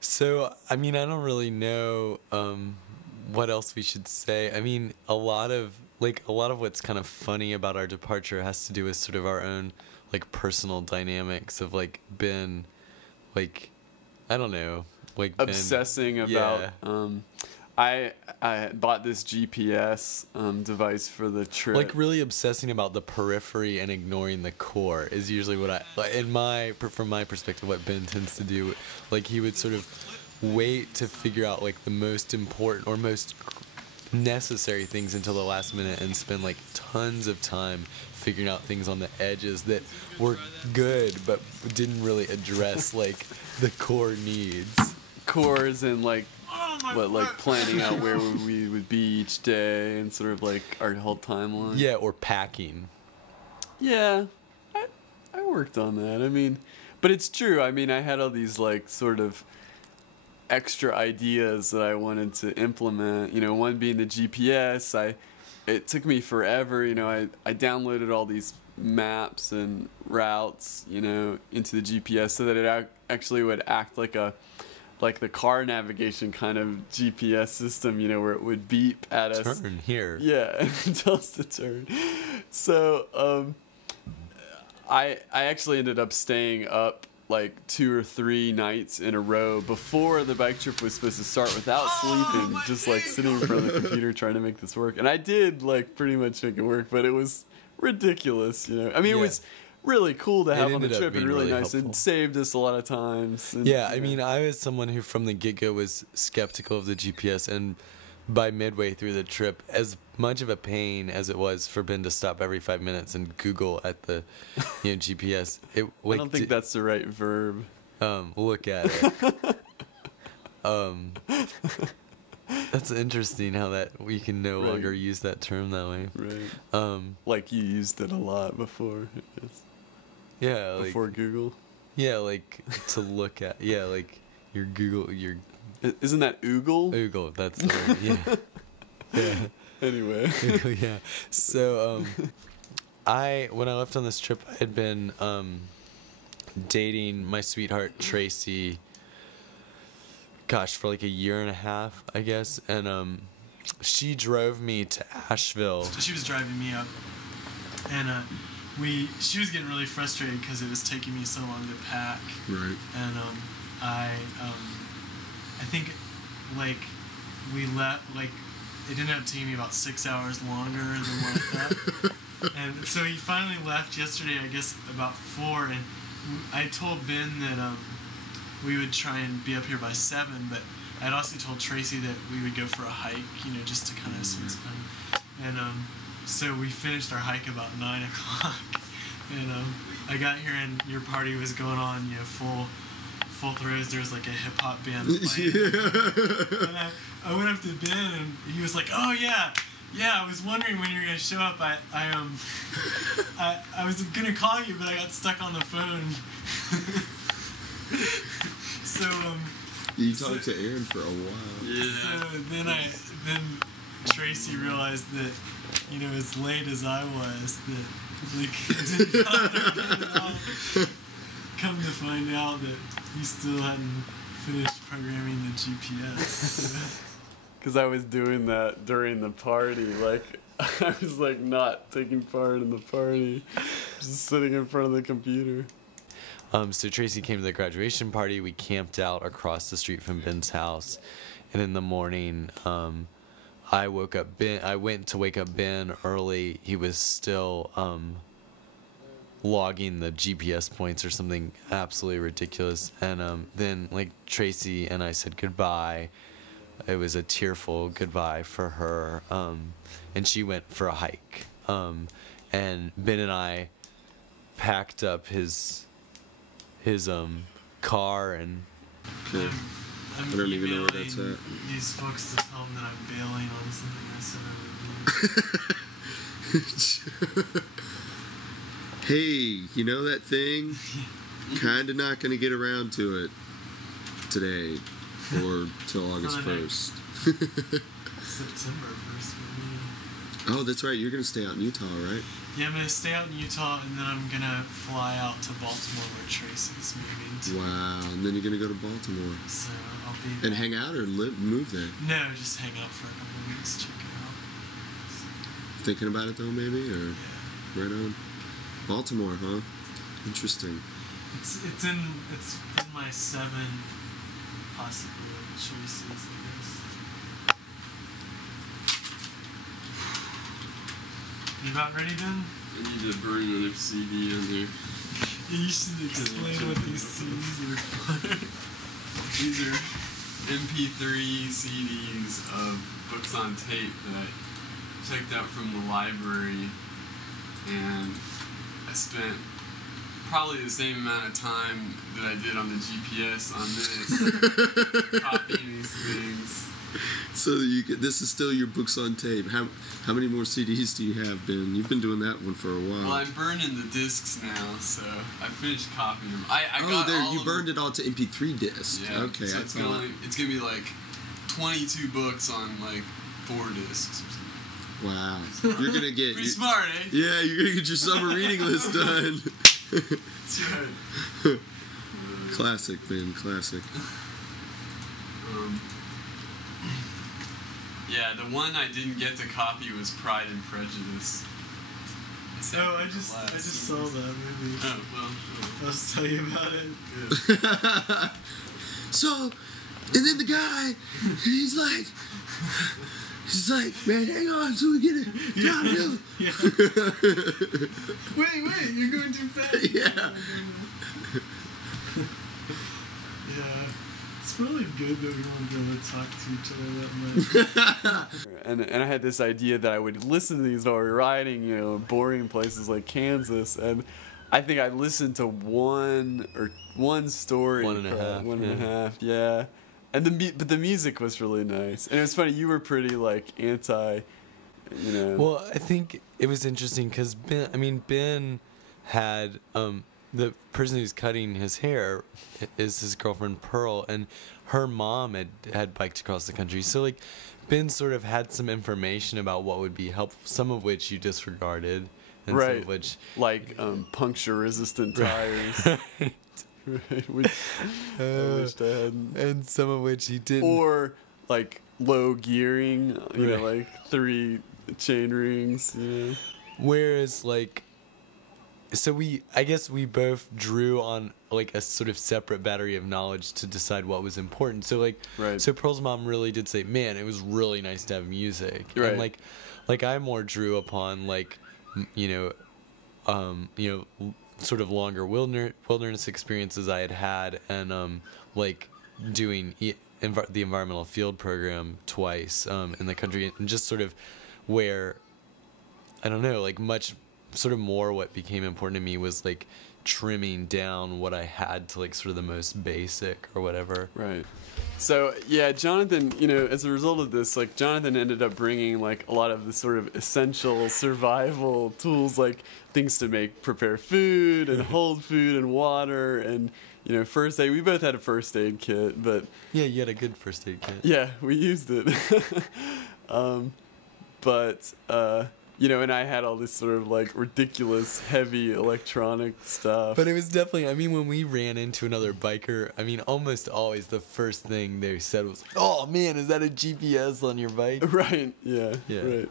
So, I mean, I don't really know what else we should say. I mean, a lot of what's kind of funny about our departure has to do with sort of our own like personal dynamics of like Ben, like I don't know, like Ben, Obsessing about. yeah. I bought this GPS device for the trip. Like really obsessing about the periphery and ignoring the core is usually what I like from my perspective what Ben tends to do. Like he would sort of wait to figure out like the most important or most necessary things until the last minute and spend like tons of time figuring out things on the edges that were good but didn't really address like the core needs. Cores and like planning out where we would be each day and sort of like our whole timeline. Yeah, or packing. Yeah, I worked on that. I mean, but it's true. I mean, I had all these like sort of extra ideas that I wanted to implement. You know, one being the GPS. It took me forever. You know, I downloaded all these maps and routes, you know, into the GPS so that it actually would act like the car navigation kind of GPS system, you know, where it would beep at us. Turn here. Yeah, and tell us to turn. So I actually ended up staying up like 2 or 3 nights in a row before the bike trip was supposed to start without sleeping, just like sitting in front of the computer trying to make this work. And I did like pretty much make it work, but it was ridiculous, you know. I mean, It was really cool to have on the trip and really nice helpful. and saved us a lot of times. And, Yeah, I mean, I was someone who from the get-go was skeptical of the GPS, and by midway through the trip, as much of a pain as it was for Ben to stop every 5 minutes and Google at the GPS, it like, I don't think that's the right verb. Look at it. That's interesting how that we can no longer use that term that way. Right. Like you used it a lot before. Yeah, like, before Google. Yeah, like to look at. Yeah, like your Google, your. Isn't that Oogle? Oogle, that's the word. Yeah. Yeah. Anyway. Yeah. So, when I left on this trip, I had been dating my sweetheart Tracy. Gosh, for like a year and a half, I guess, and she drove me to Asheville. She was driving me up, and she was getting really frustrated because it was taking me so long to pack. Right. And I think like we left, like it ended up taking me about 6 hours longer than what I thought. And so he finally left yesterday, I guess about 4, and I told Ben that we would try and be up here by 7, but I'd also told Tracy that we would go for a hike, you know, just to kind of spend some time. And so we finished our hike about 9 o'clock, and I got here and your party was going on, you know, full throws. There was like a hip hop band playing. Yeah. And I went up to Ben and he was like, "Oh yeah, I was wondering when you were gonna show up. I was gonna call you, but I got stuck on the phone." So You talked to Aaron for a while. Yeah. So then Tracy realized that, you know, as late as I was, that like didn't bother at all. Come to find out that he still hadn't finished programming the GPS. Because I was doing that during the party. Like, I was like not taking part in the party, just sitting in front of the computer. So Tracy came to the graduation party. We camped out across the street from Ben's house, and in the morning, I woke up Ben. I went to wake up Ben early. He was still logging the GPS points or something absolutely ridiculous. And then like Tracy and I said goodbye. It was a tearful goodbye for her, and she went for a hike. And Ben and I packed up his car and. Okay. I'm I don't even know where that's emailing at. these folks to tell them that I'm bailing on something I said I would do. Hey, you know that thing? Kinda not gonna get around to it today or till August 1st. September 1st for me. Oh, that's right. You're gonna stay out in Utah, right? Yeah, I'm gonna stay out in Utah, and then I'm gonna fly out to Baltimore where Tracy's moving to. Wow. And then you're gonna go to Baltimore So I'll be. and hang out or move there. No, just hang out for a couple of weeks, check it out. Thinking about it though, maybe, or Yeah. right on. Baltimore, huh? Interesting. It's in my 7 possible choices, I guess. You about ready, Ben? I need to burn another CD in there. You should explain what these CDs are for. These are MP3 CDs of books on tape that I checked out from the library, and I spent probably the same amount of time that I did on the GPS on this, copying these things. So this is still your books on tape. How many more CDs do you have, Ben? You've been doing that one for a while. Well, I'm burning the discs now, so I finished copying them. I got there all you of burned them. it all to MP3 disc. Yeah. Okay, So I it's thought. gonna be like 22 books on like 4 discs or something. Wow, you're gonna get. Pretty smart, eh? Yeah, you're gonna get your summer reading list done. That's right. Classic, Ben. Classic. Yeah, the one I didn't get to copy was Pride and Prejudice. Oh, I just saw that movie. Oh, well. I'll just tell you about it. So, and then the guy, he's like, man, hang on until we get it downhill. Yeah. Wait, you're going too fast. Yeah. Yeah. It's really good that we won't be able to talk to each other that much. And I had this idea that I would listen to these while we were riding, boring places like Kansas, and I think I listened to one story. One and a half, One and a half, yeah. And but the music was really nice. And it was funny, you were pretty like anti, Well, I think it was interesting because Ben had the person who's cutting his hair is his girlfriend Pearl, and her mom had biked across the country. So like Ben sort of had some information about what would be helpful, some of which you disregarded, and some of which like puncture resistant tires. Right, which I wished I hadn't. And some of which he didn't. Or like low gearing, Right. like 3 chain rings. Whereas like, so I guess we both drew on like a sort of separate battery of knowledge to decide what was important. So like, Right. so Pearl's mom really did say, man, it was really nice to have music. Right. And like I more drew upon like, sort of longer wilderness experiences I had and like doing the environmental field program twice in the country, and just sort of where I don't know, like much sort of more what became important to me was like trimming down what I had to like sort of the most basic or whatever. Right. So yeah, Jonathan, as a result of this, like Jonathan ended up bringing like a lot of the sort of essential survival tools, like things to prepare food and hold food and water and first aid. We both had a first aid kit, but Yeah, you had a good first aid kit. yeah, we used it. And I had all this sort of like ridiculous heavy electronic stuff. But it was definitely, when we ran into another biker, almost always the first thing they said was, "Oh man, is that a GPS on your bike?" Right. Yeah. Yeah. Right.